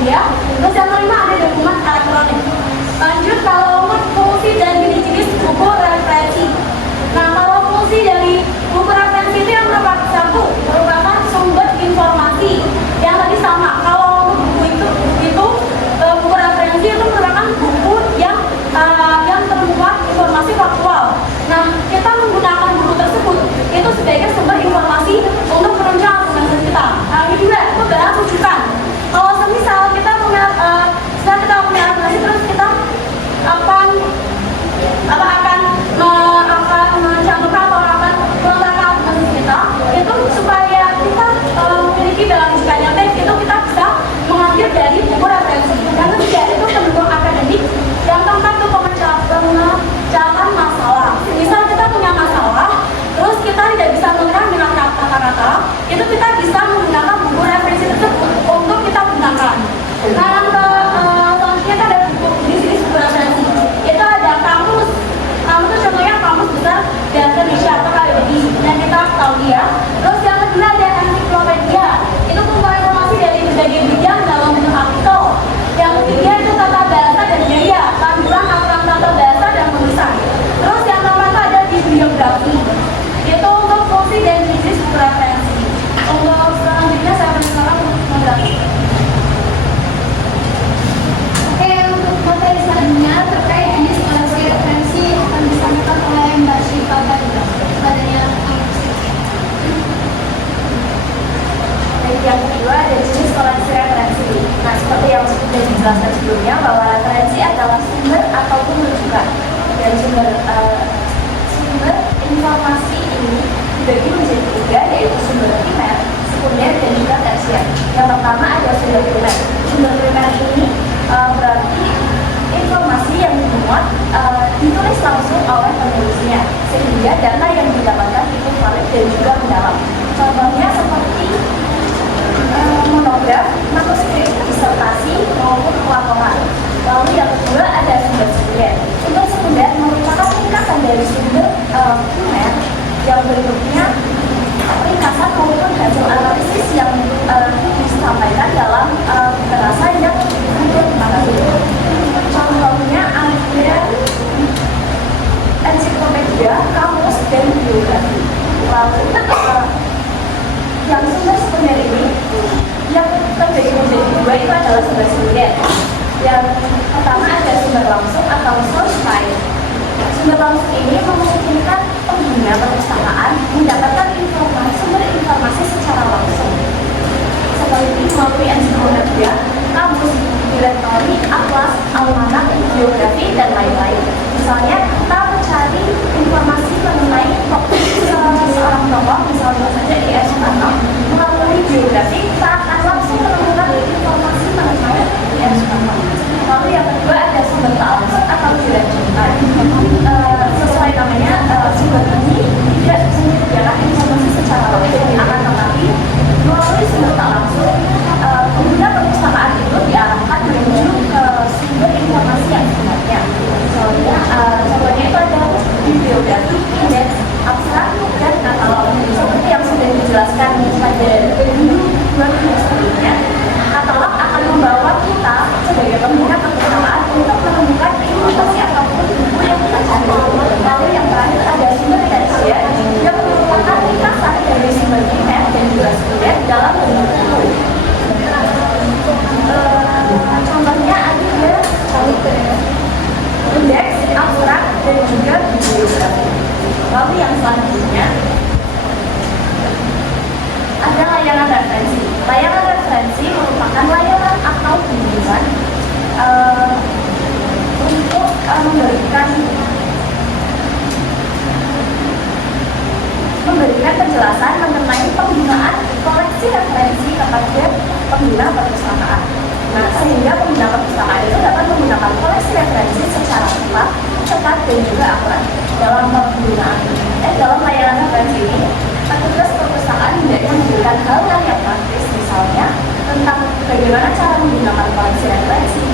media. Terus yang kelima ada dokumen elektronik. Lanjut, kalau untuk fungsi dan jenis-jenis buku referensi. Nah, kalau fungsi dari buku referensi itu yang merupakan sumber informasi yang tadi sama. Kalau untuk buku itu buku referensi itu merupakan buku yang termuat informasi faktual. Nah, kita menggunakan buku tersebut itu sebagai sumber informasi untuk menunjang argumentasi kita. Nah, ini juga itu bahan rujukan. Kalau semisal kita punya argumentasi terus kita akan mencantumkan atau akan meletakkan argumentasi kita itu supaya kita memiliki bahan rujukan yang baik, itu kita bisa mengambil dari buku referensi. Yang ketiga itu pendukung akademik. Yang keempat itu pemecahkan masalah. Misal kita punya masalah, terus kita tidak bisa menerang dengan kata-kata, itu kita bisa menggunakan buku referensi tersebut untuk kita gunakan. Nah, yang selanjutnya ada di sini buku referensi. Itu ada kamus. Kamus itu contohnya kamus besar bahasa Indonesia atau KBBI yang kita tahu ya. Terus yang kedua ada ensiklopedia. Itu kumpulan informasi dari berbagai bidang dalam bentuk artikel. Yang ketiga itu tata bahasa dan gaya, panduan aturan tata bahasa dan penulisan. Terus yang keempat itu ada bibliografi. Itu untuk fungsi dan jenis buku referensi. Untuk selanjutnya saya persilakan untuk moderator. Oke, untuk materi selanjutnya terkait jenis koleksi referensi akan disampaikan oleh Mbak Syifa Badania. Yang kedua ada jenis koleksi referensi. Nah, seperti yang sudah dijelaskan sebelumnya bahwa referensi adalah sumber ataupun rujukan, dan sumber informasi ini dibagi menjadi tiga, yaitu sumber primer, sekunder, dan juga tersier. Yang pertama ada sumber primer. Sumber primer ini berarti informasi yang dimuat ditulis langsung oleh penulisnya, sehingga data yang didapatkan itu valid dan juga mendalam. Contohnya seperti monograf, manuskrip, disertasi maupun pelaporan. Lalu yang kedua ada sumber sekunder. Sumber sekunder merupakan ringkasan dari sumber primer yang bentuknya ringkasan maupun hasil analisis yang disampaikan dalam kekerasan yang untuk dipahami. Contohnya ada ensiklopedia, kamus, dan biografi. Lalu yang sumber sekunder ini yang terbagi menjadi dua itu adalah sumber sekunder. Yang pertama ada sumber langsung atau source file. Sumber langsung ini memungkinkan pengguna perpustakaan mendapatkan sumber informasi secara langsung, seperti melalui ensiklopedia, kamus, direktori, atlas, almanak, biografi, dan lain-lain. Misalnya kita mencari informasi mengenai seorang tokoh, misalnya saja di Soekarno, melalui biografi kita akan langsung menemukan informasi mengenai di Soekarno. Lalu yang kedua ada sumber tak langsung atau dilanjutkan. Sesuai namanya, sumber ini tidak menyediakan informasi secara langsung, akan tetapi melalui sumber tak langsung pengguna perpustakaan itu diarahkan menuju ke sumber informasi yang sebenarnya. Contohnya itu ada bibliografi, indeks, abstrak, dan katalog. Seperti yang sudah dijelaskan pada dua minggu sebelumnya, katalog akan membawa kita sebagai pengguna perpustakaan untuk menemukan informasi ataupun buku yang kita cari. Lalu yang terakhir ada sumber tersier yang merupakan ringkasan dari sumber primer dan juga sekunder dalam bentuk buku. Contohnya ada indeks, abstrak, dan juga bibliografi. Lalu yang selanjutnya ada layanan referensi. Layanan referensi merupakan layanan atau bimbingan untuk memberikan penjelasan mengenai penggunaan koleksi referensi kepada pengguna perpustakaan. Nah, sehingga pengguna perpustakaan itu dapat menggunakan koleksi referensi secara cepat dan juga akurat. Dalam layanan referensi ini, petugas perpustakaan hendaknya memberikan hal-hal yang praktis, misalnya tentang bagaimana cara menggunakan koleksi referensi,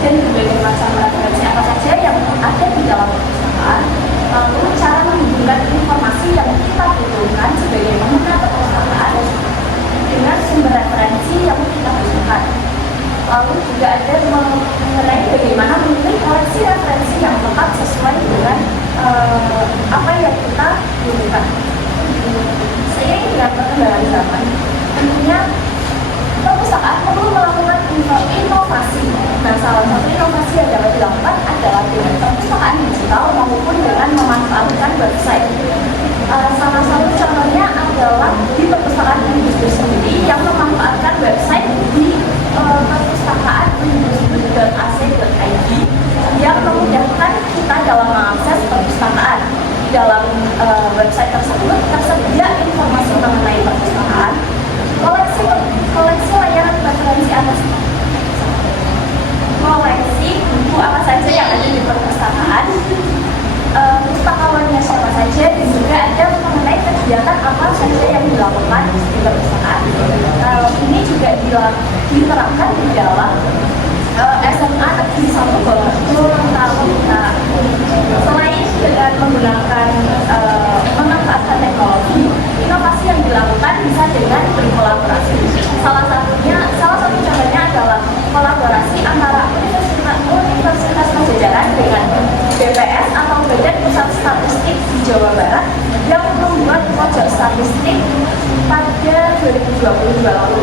dan berbagai macam referensi apa saja yang ada di dalam perpustakaan, lalu cara menghubungkan informasi yang kita butuhkan sebagai pengguna perpustakaan dengan sumber referensi yang kita butuhkan. Lalu juga ada mengenai bagaimana memilih koleksi referensi yang tepat sesuai dengan apa yang kita butuhkan. Seiring dengan perkembangan zaman, tentunya perpustakaan perlu melakukan inovasi. Nah, salah satu inovasi yang dapat dilakukan adalah dengan perpustakaan digital maupun dengan memanfaatkan website. Salah satu contohnya adalah di perpustakaan industri sendiri yang memanfaatkan website di perpustakaan industri.ac.id yang memudahkan kita dalam mengakses perpustakaan. Di dalam website tersebut tersedia informasi mengenai perpustakaan, koleksi layanan referensi atas koleksi buku apa saja yang ada di perpustakaan, pustakawannya siapa saja, dan juga ada mengenai kegiatan apa saja yang dilakukan di perpustakaan. Ini juga diterapkan di dalam SMA Negeri 1 Gorontalo. Nah, selain dengan menggunakan memanfaatkan teknologi, inovasi yang dilakukan bisa dengan berkolaborasi. Salah satu contohnya adalah kolaborasi antara Universitas Pajajaran dengan BPS atau Badan Pusat Statistik di Jawa Barat yang membuat pojok statistik pada 2022 lalu.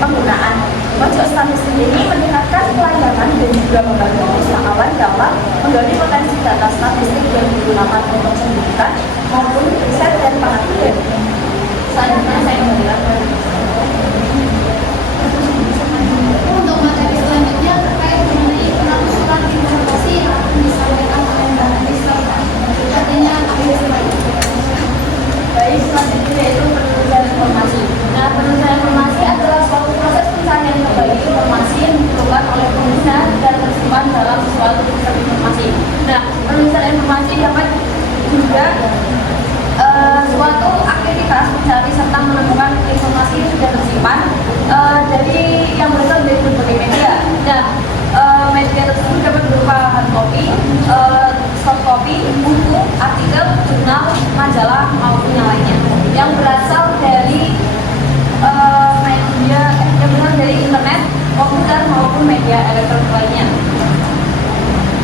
Penggunaan pojok statistik ini meningkatkan pelayanan dan juga membantu pustakawan dalam menggali potensi data statistik yang digunakan untuk pendidikan maupun riset dan pengabdian. Selanjutnya saya menjelaskan Untuk materi selanjutnya terkait mengenai penelusuran informasi yang akan disampaikan oleh Mbak Anissa. Artinya kami selanjutnya. Baik, selanjutnya yaitu penelusuran informasi. Nah, penelusuran informasi adalah suatu proses pencarian kembali informasi yang diperlukan oleh pengguna dan tersimpan dalam suatu pusat informasi. Nah, penelusuran informasi dapat juga suatu aktivitas mencari serta menemukan informasi yang sudah tersimpan dari yang berasal dari berbagai media. Nah, media tersebut dapat berupa hard copy, soft copy, buku, artikel, jurnal, majalah maupun yang lainnya yang berasal dari internet, komputer maupun media elektronik lainnya.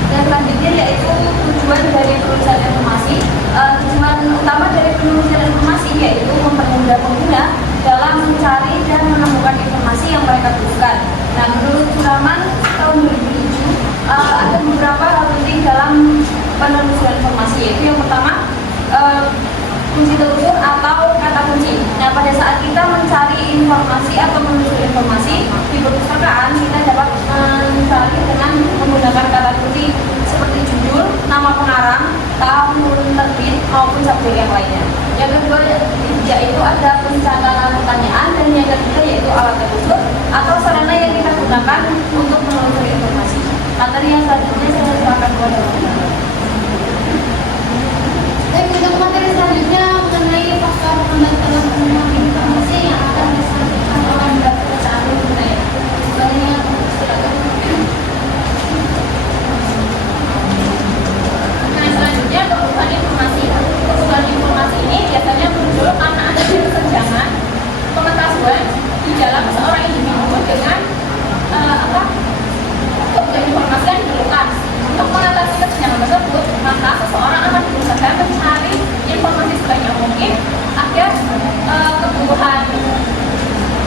Dan selanjutnya yaitu tujuan dari penelusuran informasi. Tujuan utama dari penelusuran informasi yaitu mempermudah pengguna dalam mencari dan menemukan informasi yang mereka butuhkan. Nah, menurut Suraman tahun 2007 ada beberapa hal penting dalam penelusuran informasi, yaitu yang pertama kunci telusur atau kata kunci. Nah, pada saat kita mencari informasi atau menelusuri informasi di perpustakaan, kita dapat mencari dengan menggunakan kata kunci seperti judul, nama pengarang, tahun terbit maupun subjek yang lainnya. Yang kedua yaitu ada pencatatan pertanyaan, dan yang ketiga yaitu alat telusur atau sarana yang kita gunakan untuk menelusuri informasi. Materi yang selanjutnya saya serahkan kepada Untuk materi selanjutnya mengenai faktor pembatasan pengembangan informasi yang akan disampaikan oleh Mbak Sari Hidayat. Selanjutnya silakan. Nah, selanjutnya kebutuhan informasi. Kebutuhan informasi ini biasanya muncul karena ada kesenjangan pengetahuan di dalam seorang individu dengan kebutuhan informasi yang diperlukan. Untuk mengatasi kesenjangan tersebut, maka seseorang akan berusaha mencari informasi sebanyak mungkin agar kebutuhan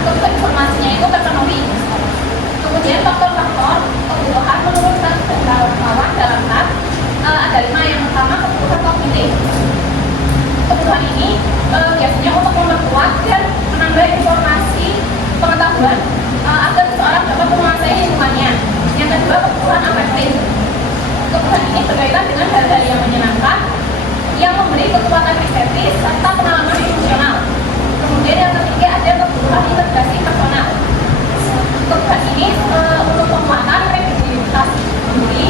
informasinya itu terpenuhi. Kemudian faktor-faktor kebutuhan menurut kawan dalam hal ada 5. Yang pertama, kebutuhan kognitif. Kebutuhan ini biasanya untuk memperkuat dan menambah informasi pengetahuan agar seseorang dapat menguasai lingkungannya. Yang kedua, kebutuhan afektif. Kebutuhan ini berkaitan dengan hal-hal yang menyenangkan, yang memberi kekuatan estetis serta pengalaman emosional. Kemudian yang ketiga ada kebutuhan integrasi personal. Kebutuhan ini untuk penguatan kredibilitas diri,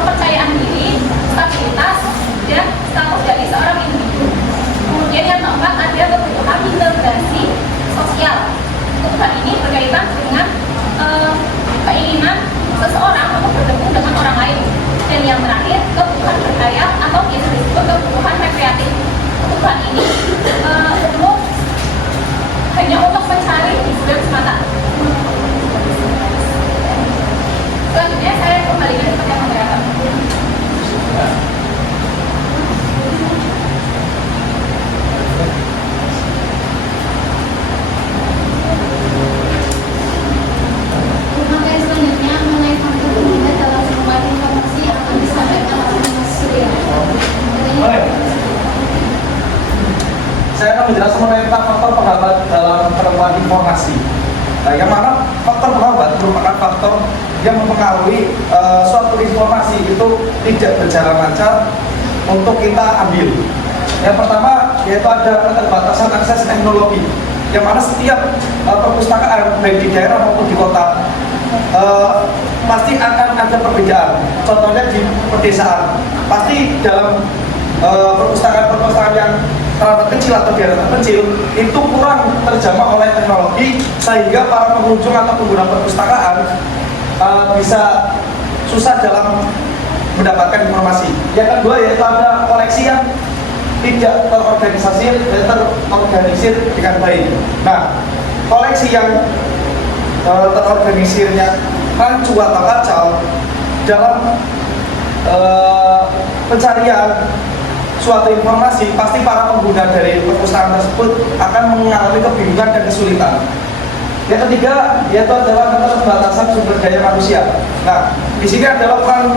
kepercayaan diri, stabilitas, dan status dari seorang individu. Kemudian yang keempat ada kebutuhan integrasi sosial. Kebutuhan ini berkaitan dengan faktor penghambat dalam penemuan informasi. Nah, yang mana faktor penghambat merupakan faktor yang mempengaruhi suatu informasi itu tidak berjalan lancar untuk kita ambil. Yang pertama yaitu ada keterbatasan akses teknologi, yang mana setiap perpustakaan baik di daerah maupun di kota pasti akan ada perbedaan. Contohnya di pedesaan, pasti dalam perpustakaan-perpustakaan yang terlalu kecil atau daerah terpencil itu kurang terjamah oleh teknologi, sehingga para pengunjung atau pengguna perpustakaan bisa susah dalam mendapatkan informasi. Yang kedua yaitu ada koleksi yang tidak terorganisir dengan baik. Nah, koleksi yang terorganisirnya rancu atau kacau dalam pencarian suatu informasi, pasti para pengguna dari perpustakaan tersebut akan mengalami kebingungan dan kesulitan. Yang ketiga yaitu adalah keterbatasan sumber daya manusia. Nah, di sini adalah peran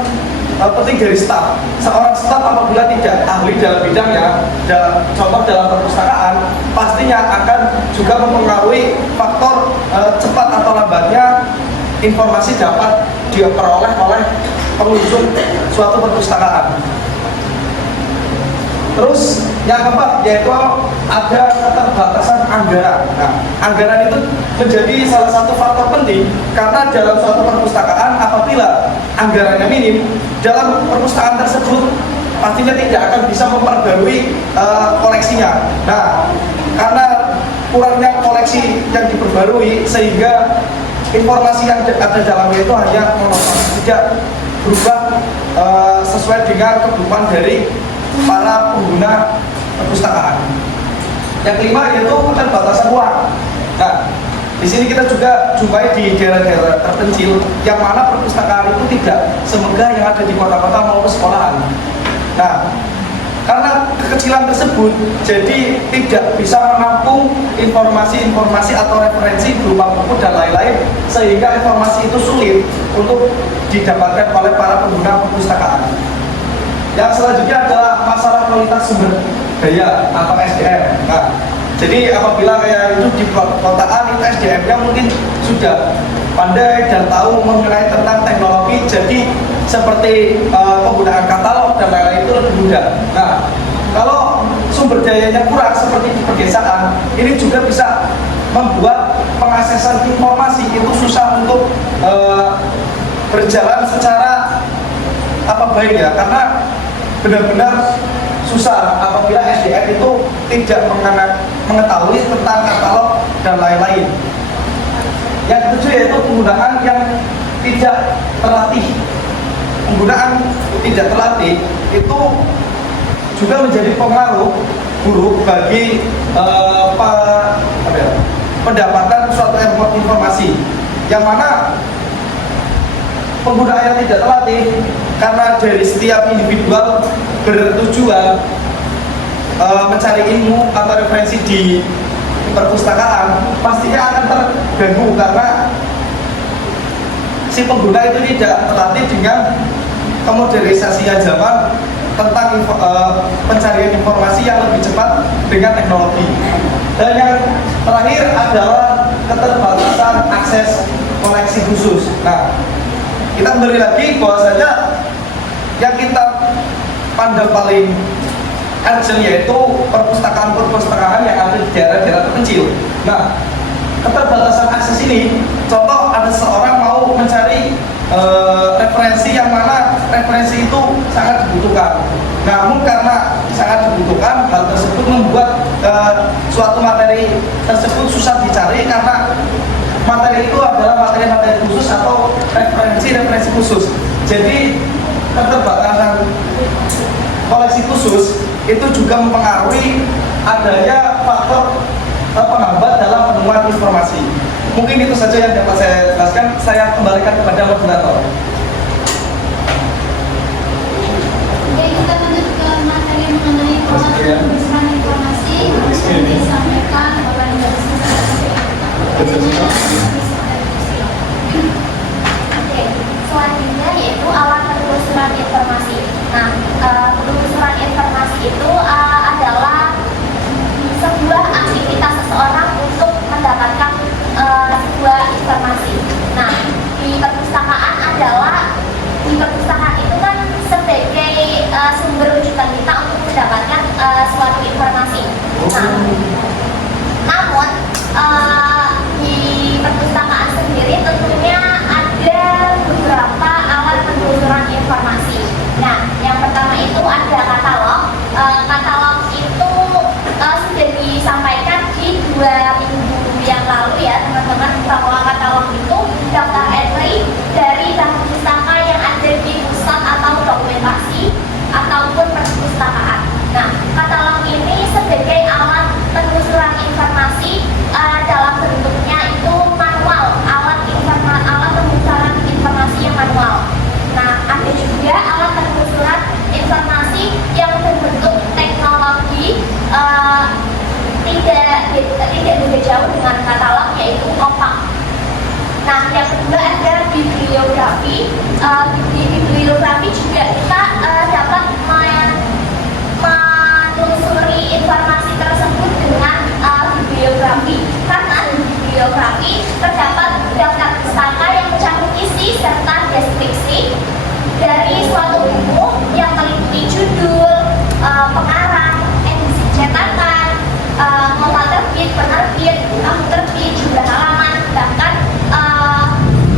penting dari staf. Seorang staf apabila tidak ahli dalam bidangnya, contoh dalam perpustakaan, pastinya akan juga mempengaruhi faktor cepat atau lambatnya informasi dapat diperoleh oleh pengunjung suatu perpustakaan. Terus yang keempat yaitu ada keterbatasan anggaran. Nah, anggaran itu menjadi salah satu faktor penting karena dalam suatu perpustakaan apabila anggarannya minim, dalam perpustakaan tersebut pastinya tidak akan bisa memperbarui koleksinya. Nah, karena kurangnya koleksi yang diperbarui sehingga informasi yang ada dalamnya itu hanya monoton, tidak berubah sesuai dengan kebutuhan dari para pengguna perpustakaan. Yang kelima yaitu keterbatasan uang. Nah, di sini kita juga jumpai di daerah-daerah terpencil yang mana perpustakaan itu tidak semegah yang ada di kota-kota maupun sekolahan. Nah, karena kekecilan tersebut, jadi tidak bisa menampung informasi-informasi atau referensi berupa buku dan lain-lain, sehingga informasi itu sulit untuk didapatkan oleh para pengguna perpustakaan. Yang selanjutnya adalah masalah kualitas sumber daya atau SDM. Nah, jadi apabila kayak itu di perkotaan itu SDM-nya mungkin sudah pandai dan tahu mengenai tentang teknologi, jadi seperti penggunaan katalog dan lain-lain itu lebih mudah. Nah, kalau sumber dayanya kurang seperti di pedesaan, ini juga bisa membuat pengaksesan informasi itu susah untuk berjalan secara baik ya, karena benar-benar susah apabila SDM itu tidak mengetahui tentang katalog dan lain-lain. Yang ketujuh yaitu penggunaan yang tidak terlatih. Penggunaan tidak terlatih itu juga menjadi pengaruh buruk bagi pendapatan suatu informasi, yang mana penggunaan yang tidak terlatih karena dari setiap individual bertujuan mencari ilmu atau referensi di perpustakaan, pastinya akan terganggu karena si pengguna itu tidak terlatih dengan kemodernisasian zaman tentang pencarian informasi yang lebih cepat dengan teknologi. Dan yang terakhir adalah keterbatasan akses koleksi khusus. Nah, kita kembali lagi bahwasanya yang kita pandang paling urgent yaitu perpustakaan-perpustakaan yang ada di daerah-daerah terpencil. Nah, keterbatasan akses ini, contoh ada seorang mau mencari referensi yang mana referensi itu sangat dibutuhkan. Namun karena sangat dibutuhkan, hal tersebut membuat suatu materi tersebut susah dicari karena materi itu adalah materi-materi khusus atau referensi-referensi khusus. Jadi keterbatasan koleksi khusus itu juga mempengaruhi adanya faktor penghambat dalam penemuan informasi. Mungkin itu saja yang dapat saya jelaskan. Saya kembalikan kepada moderator. Oke, kita lanjut ke materi mengenai pengumpulan informasi yang disampaikan oleh Oke, selanjutnya yaitu alat penelusuran informasi. Nah, penelusuran informasi itu adalah sebuah aktivitas seseorang Di bibliografi juga kita dapat menelusuri informasi tersebut dengan bibliografi, karena di bibliografi terdapat daftar pustaka yang mencakup isi serta deskripsi dari suatu buku yang meliputi judul, pengarang, edisi cetakan, nota terbit, penerbit, tahun terbit, jumlah halaman, bahkan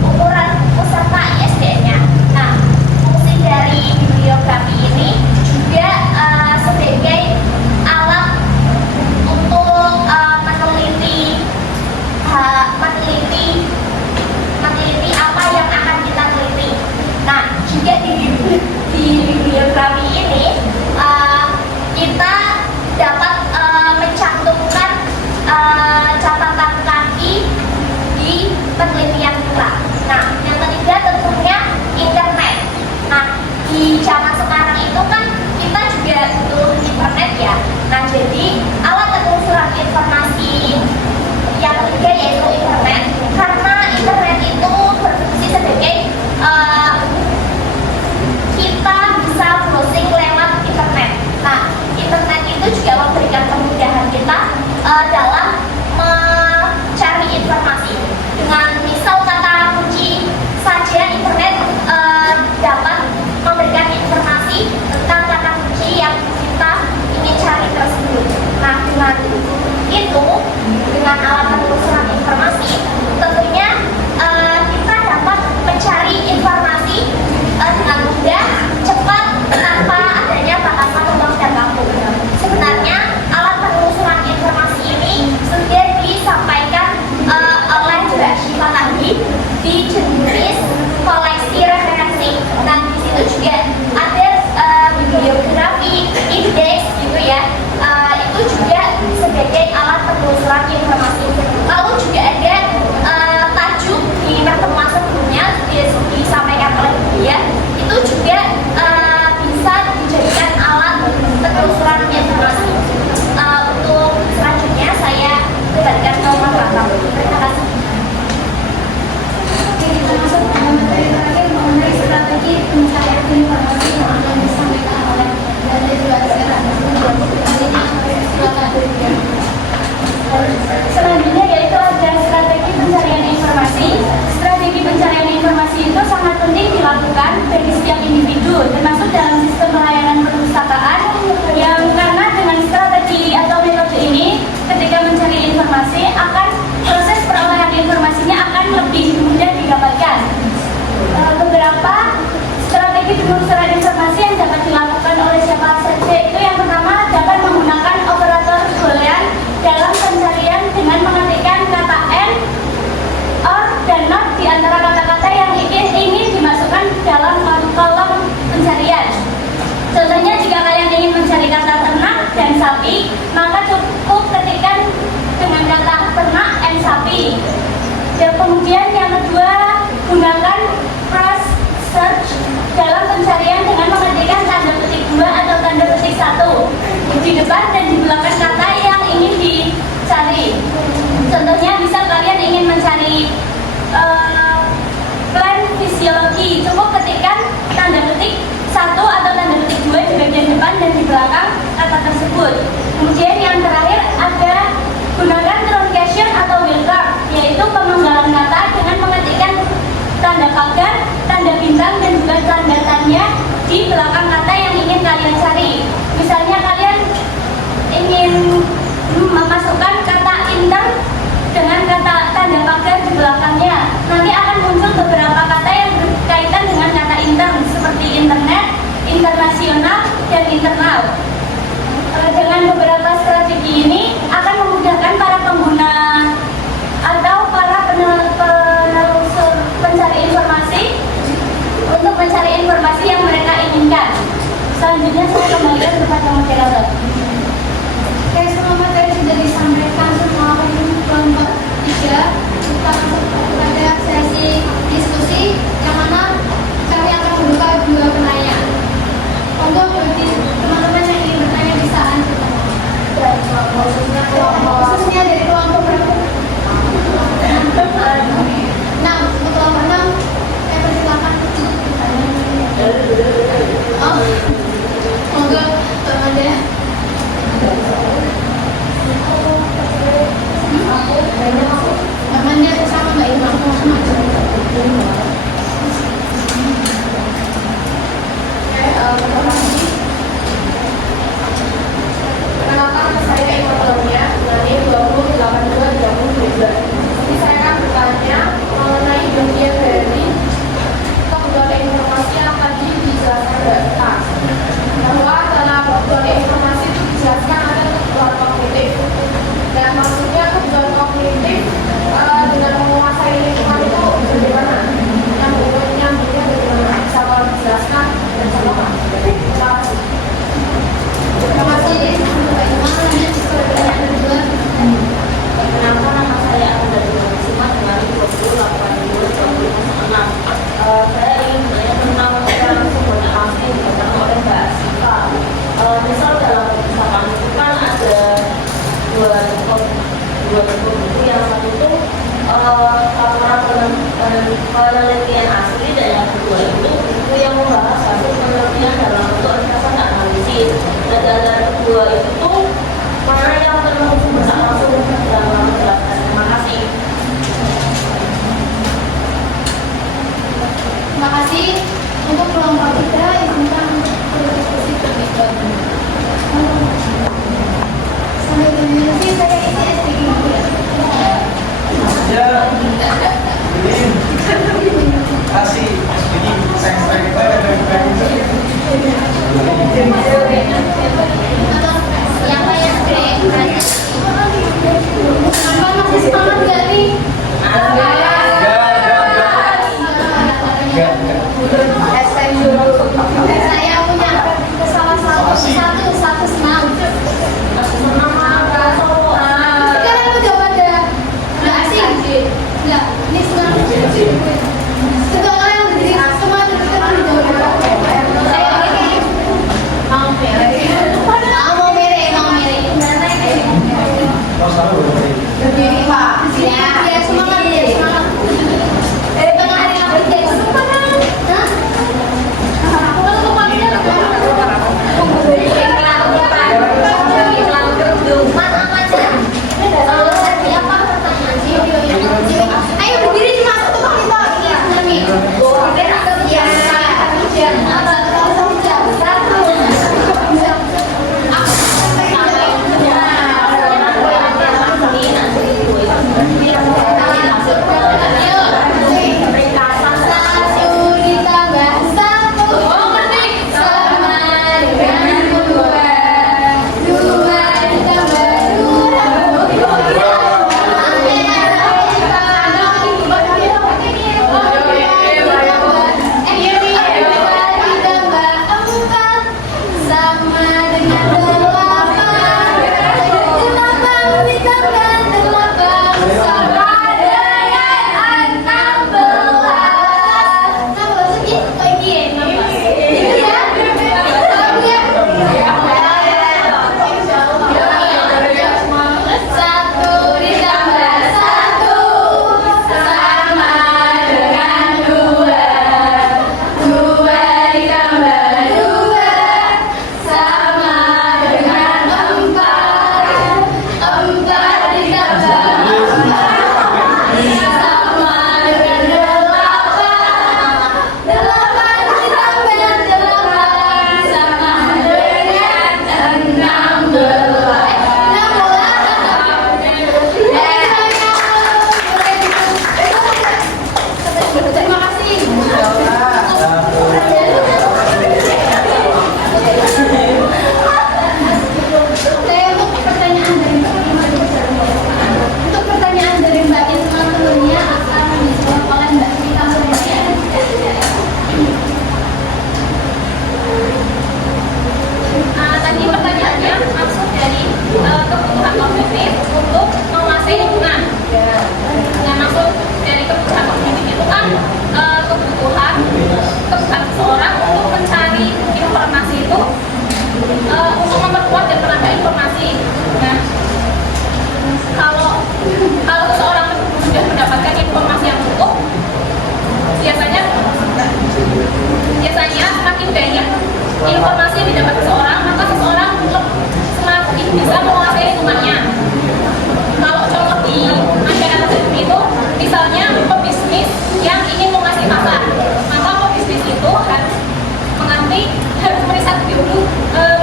ukuran buku serta ISBN-nya. Nah, fungsi dari bibliografi ini juga sebagai alat untuk meneliti apa yang akan kita teliti. Nah, juga di bibliografi ini kita dapat mencantumkan catatan kaki di penelitian kita. Nah, yang ketiga tentunya internet. Nah, di zaman sekarang itu kan kita juga butuh internet ya. Nah, jadi alat penelusuran informasi yang ketiga yaitu internet, karena internet itu berfungsi sebagai kita bisa browsing lewat internet. Nah, internet itu juga memberikan kemudahan kita dalam mencari informasi. Dengan misal kata kunci saja, internet dapat memberikan informasi tentang kata kunci yang kita ingin cari tersebut. Nah, dengan alat penelusuran informasi, tentunya kita dapat mencari informasi dengan mudah, cepat, tanpa adanya batasan ruang dan waktu. Sebenarnya alat penelusuran informasi ini sudah disampaikan oleh Mbak Syifa tadi di jenis koleksi referensi. Nah, di situ juga ada bibliografi, indeks gitu ya. Itu juga sebagai alat penelusuran informasi. Lalu juga ada tajuk di pertemuan sebelumnya disampaikan oleh dia, itu juga bisa dijadikan alat penelusuran informasi. Untuk selanjutnya saya kembalikan ke Mas Ratna. Terima kasih. Oke, kita masuk ke materi terakhir mengenai strategi pencarian informasi yang akan disampaikan oleh dan juga Selanjutnya yaitu ada strategi pencarian informasi. Strategi pencarian informasi itu sangat penting dilakukan bagi setiap individu, termasuk dalam sistem pelayanan perpustakaan, yang karena dengan strategi atau metode ini, ketika mencari informasi, proses perolehan informasinya akan lebih mudah didapatkan. Beberapa strategi penelusuran informasi yang dapat dilakukan oleh siapa saja itu yang pertama dapat menggunakan operator boolean dalam pencarian dengan mengetikkan kata and, or, dan not di antara kata-kata yang ingin dimasukkan dalam kolom pencarian. Contohnya, jika kalian ingin mencari kata ternak dan sapi, maka cukup ketikkan dengan kata ternak and sapi. Dan kemudian yang kedua, gunakan cross search dalam pencarian dengan mengetikkan tanda petik 2 atau tanda petik 1 di depan dan di belakang kata yang ingin dicari. Contohnya, bisa kalian ingin mencari plant fisiologi, cukup ketikkan tanda petik 1 atau tanda petik 2 di bagian depan dan di belakang kata tersebut. Kemudian yang terakhir ada gunakan truncation atau wildcard, yaitu pemenggalan kata dengan mengetikkan tanda pagar, tanda bintang, dan juga tanda tanya di belakang kata yang ingin kalian cari. Misalnya kalian ingin memasukkan kata intern dengan kata tanda pagar di belakangnya, nanti akan muncul beberapa kata yang berkaitan dengan kata intern seperti internet, internasional, dan internal. Dengan beberapa strategi ini akan memudahkan para pengguna atau para penelusur pencari informasi untuk mencari informasi yang mereka inginkan. Selanjutnya saya kembalikan kepada moderator. Oke, semua materi sudah disampaikan semua kelompok 3. Kita masuk pada sesi diskusi yang mana kami akan membuka 2 pertanyaan. Untuk bagi teman-teman yang ingin bertanya bisa lanjut. Khususnya dari kelompok berapa? 6. Untuk kelompok 6, saya persilakan. saya ingin bertanya tentang yang sebenarnya asli dikatakan oleh Mbak Siva. Misal dalam perpustakaan itu kan ada dua tipe buku. Yang satu itu laporan penelitian asli, dan yang kedua itu buku yang membahas hasil penelitian dalam bentuk ringkasan analisis. Dan dalam kedua itu mana yang perlu bisa langsung dalam menjelaskan? Terima kasih. Terima kasih untuk kelompok kita izinkan untuk berdiskusi terlebih dahulu. Sambil berdiskusi saya isi SDG dulu ya. Ya, ini kasih jadi sayang kita Siapa yang keren? Apa masih semangat gak nih? Saya punya salah satu senam. Sekarang udah pada nggak asing, nggak ini senam. Sekarang yang berdiri semua terus di jauh. Saya mau mere. Berdiri Pak. Ya semangat. Tengah hari yang berjaya semangat. Ayo berdiri cuma satu kali Pak. informasi yang didapat seseorang, maka seseorang semakin bisa menguasai lingkungannya. Kalau contoh di masyarakat itu, misalnya pebisnis yang ingin menguasai pasar, maka pebisnis itu harus meriset dulu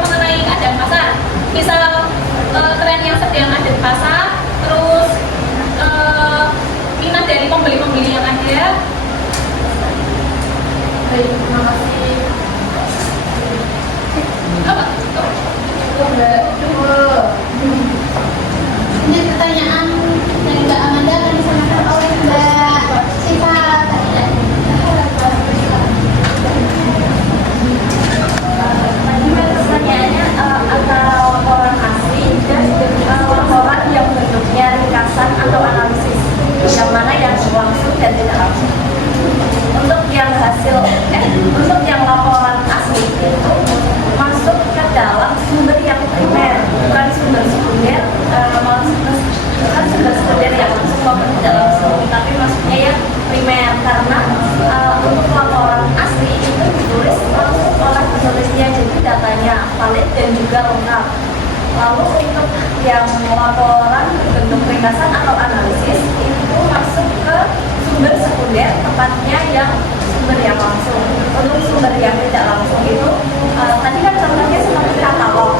mengenai keadaan pasar. Misal tren yang sedang ada di pasar, terus minat dari pembeli-pembeli yang ada. Baik, terima kasih. Ini pertanyaan dari Mbak Amanda akan disampaikan oleh Mbak Siva. Pertanyaannya antara laporan asli dan laporan yang bentuknya ringkasan atau analisis, yang mana yang langsung dan tidak langsung. Untuk yang juga lengkap. Lalu untuk yang laporan bentuk ringkasan atau analisis itu masuk ke sumber sekunder, tepatnya yang sumber yang langsung. Untuk sumber yang tidak langsung itu tadi kan contohnya seperti katalog.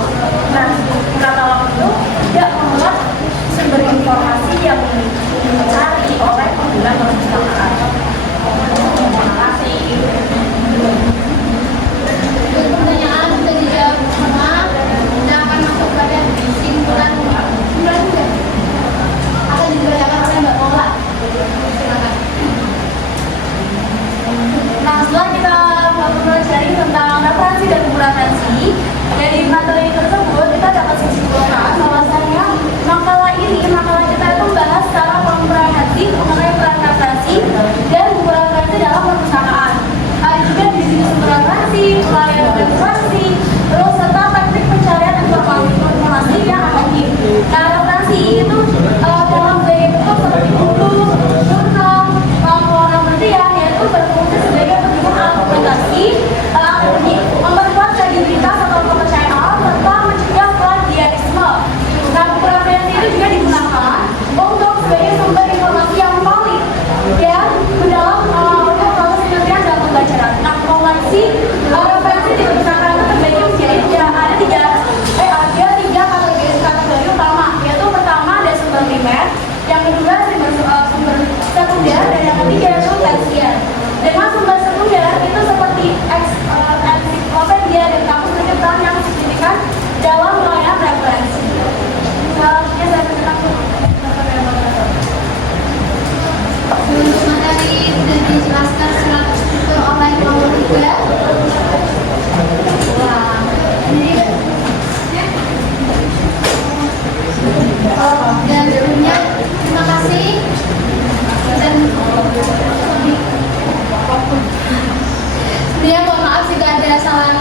Nah, katalog itu tidak memuat sumber informasi yang dicari oleh pengguna perpustakaan. Terima kasih. Pertanyaan sudah dijawab semua. Kita akan masuk pada kesimpulan juga akan dibacakan oleh Mbak Paula. Silakan. Nah, setelah kita mempelajari tentang referensi dan referensi, dari materi tersebut kita dapat simpulkan bahwasanya makalah kita itu membahas secara komprehensif mengenai peran referensi dan buku referensi dalam perpustakaan. Ada juga di sini sumber referensi, pelayanan referensi, terus serta teknik pencarian informasi yang efektif. Nah, referensi itu dalam gaya bentuk seperti buku, jurnal, laporan penelitian, yaitu berfungsi sebagai pendukung argumentasi akademik, memperkuat kredibilitas atau kepercayaan orang, serta mencegah plagiarisme. Nah, buku referensi itu juga digunakan untuk sebagai sumber informasi yang valid dan mendalam untuk proses penelitian dan pembelajaran. Nah, koleksi referensi di perpustakaan itu terbagi menjadi ada tiga kategori utama, yaitu pertama ada sumber primer, yang kedua sumber sekunder, dan yang ketiga yaitu tersier. Dengan sumber sekunder itu seperti ensiklopedia dan kamus rujukan yang signifikan dalam pelayanan referensi. Selanjutnya saya persilakan Untuk materi sudah dijelaskan secara terstruktur oleh Paula juga. Wah, ini dan sebelumnya terima kasih dan sebenarnya mohon maaf jika ada salah